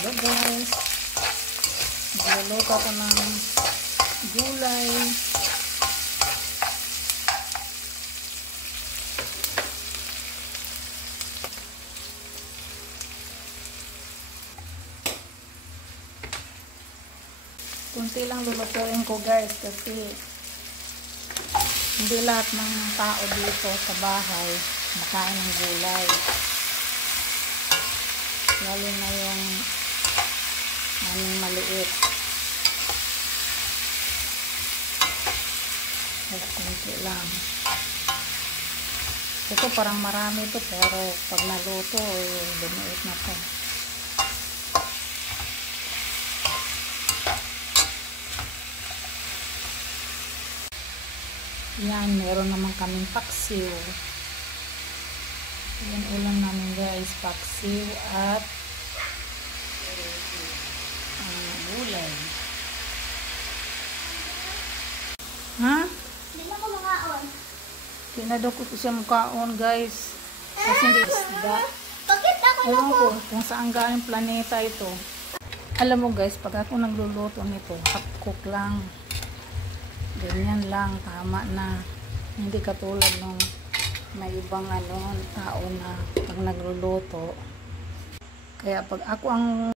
Hello guys, magluluto ako ng gulay. Kunti lang lulutuin ko guys kasi hindi lahat ng tao dito sa bahay makain ng gulay. Lalo na yung aming maliit. Kunti lang. Ito parang marami ito pero pag naluto lumiit na to. Yan, meron naman kaming paksiw. Yan ulam namin guys, paksiw at gulay. Ha? Hindi na ako makaon. Tinadok ko siya mukhaon guys. Kasi hindi isda. Bakit ako Ewan ko kung saan galing planeta ito. Alam mo guys, pag ako nagluluto nito, half cook lang. Ganyan lang, tama na. Hindi katulad nung may ibang tao na pag nagluluto. Kaya pag ako ang